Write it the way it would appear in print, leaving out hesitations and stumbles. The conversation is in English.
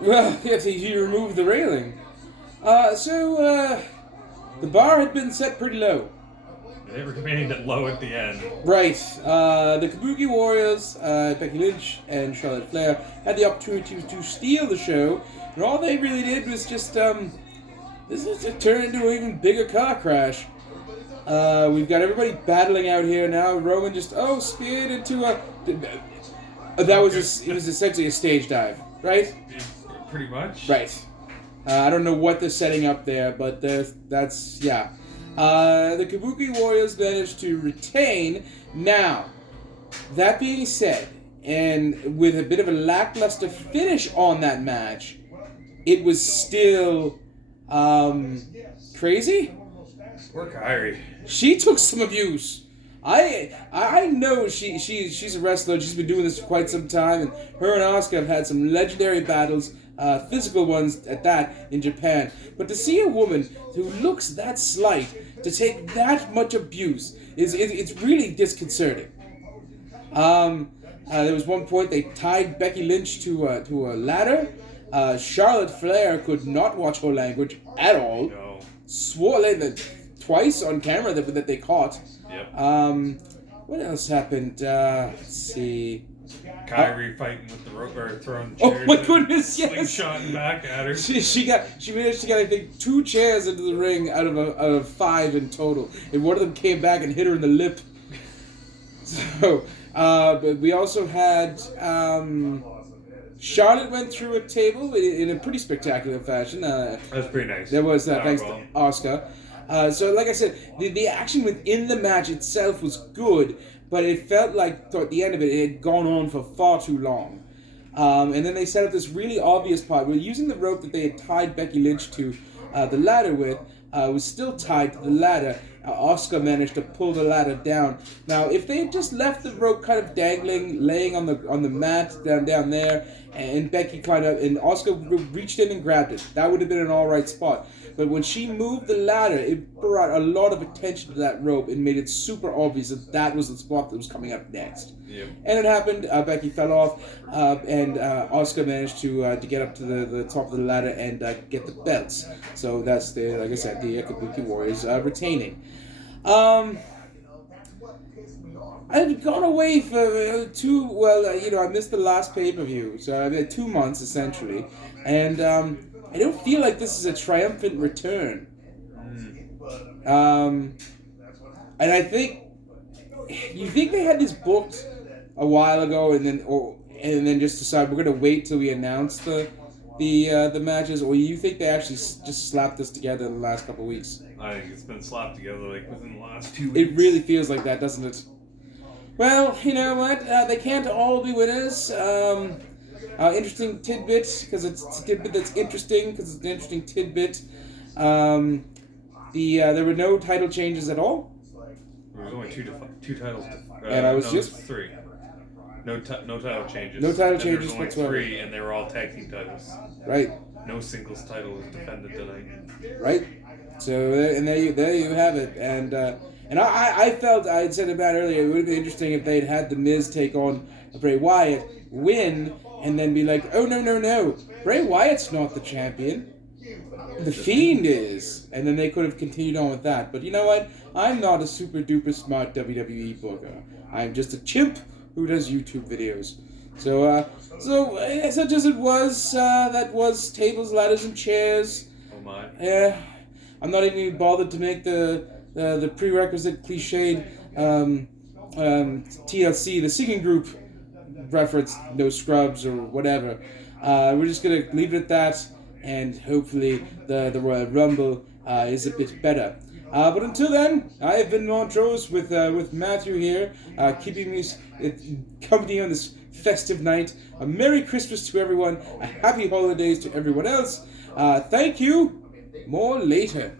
Well, yes, he removed the railing. So the bar had been set pretty low. They remained at low at the end. Right. The Kabuki Warriors, Becky Lynch and Charlotte Flair, had the opportunity to steal the show, and all they really did was just this is to turn into an even bigger car crash. We've got everybody battling out here now. Roman just speared into a. It was essentially a stage dive, right? Pretty much. Right. I don't know what they're setting up there, but that's yeah. The Kabuki Warriors managed to retain. Now, that being said, and with a bit of a lackluster finish on that match, it was still crazy. Poor Kyrie. She took some abuse. I know she's a wrestler. She's been doing this for quite some time, and her and Asuka have had some legendary battles, physical ones at that, in Japan. But to see a woman who looks that slight to take that much abuse it's really disconcerting. There was one point they tied Becky Lynch to a ladder. Charlotte Flair could not watch her language at all. No. Swore twice on camera that they caught. Yep. What else happened? Let's see. Kyrie fighting with the rope or throwing Oh chairs. my goodness! Yes. Slingshotting back at her. She managed to get, I think, 2 chairs into the ring out of 5 in total, and one of them came back and hit her in the lip. So, but we also had Charlotte went through a table in a pretty spectacular fashion. That was pretty nice. There was thanks to Asuka. So, like I said, the action within the match itself was good, but it felt like toward the end of it, it had gone on for far too long. And then they set up this really obvious part. We're using the rope that they had tied Becky Lynch to the ladder with. Was still tied to the ladder. Asuka managed to pull the ladder down. Now, if they had just left the rope kind of dangling, laying on the mat down there, and Becky and Asuka reached in and grabbed it, that would have been an all right spot. But when she moved the ladder, it brought a lot of attention to that rope and made it super obvious that was the spot that was coming up next. Yep. And it happened. Becky fell off, and Asuka managed to get up to the top of the ladder and get the belts. So that's like I said, the Kabuki Warriors retaining. I had gone away for I missed the last pay-per-view, so I've had 2 months essentially, and I don't feel like this is a triumphant return. And I think they had this booked a while ago, and then just decided we're gonna wait till we announce the matches, or you think they actually just slapped this together in the last couple of weeks? I think it's been slapped together like within the last 2 weeks. It really feels like that, doesn't it? Well, you know what? They can't all be winners. Interesting tidbit, because it's a tidbit that's interesting, because it's an interesting tidbit. There were no title changes at all. There was only two titles. And I was just 3. No title changes. No title and changes there was only whatsoever. 3, and they were all tag team titles. Right. No singles title was defended tonight. Right. So there you have it, and I felt I had said about earlier it would have been interesting if they'd had the Miz take on Bray Wyatt, win, and then be like, oh no, Bray Wyatt's not the champion, the Fiend is, and then they could have continued on with that. But you know what? I'm not a super duper smart WWE booker. I'm just a chimp who does YouTube videos. So such as it was, that was tables, ladders, and chairs. Oh my. Yeah. I'm not even bothered to make the prerequisite cliched TLC, the singing group reference, no scrubs or whatever. We're just going to leave it at that, and hopefully the Royal Rumble is a bit better. But until then, I have been Montrose with Matthew here, keeping me company on this festive night. A Merry Christmas to everyone, a Happy Holidays to everyone else. Thank you. More later.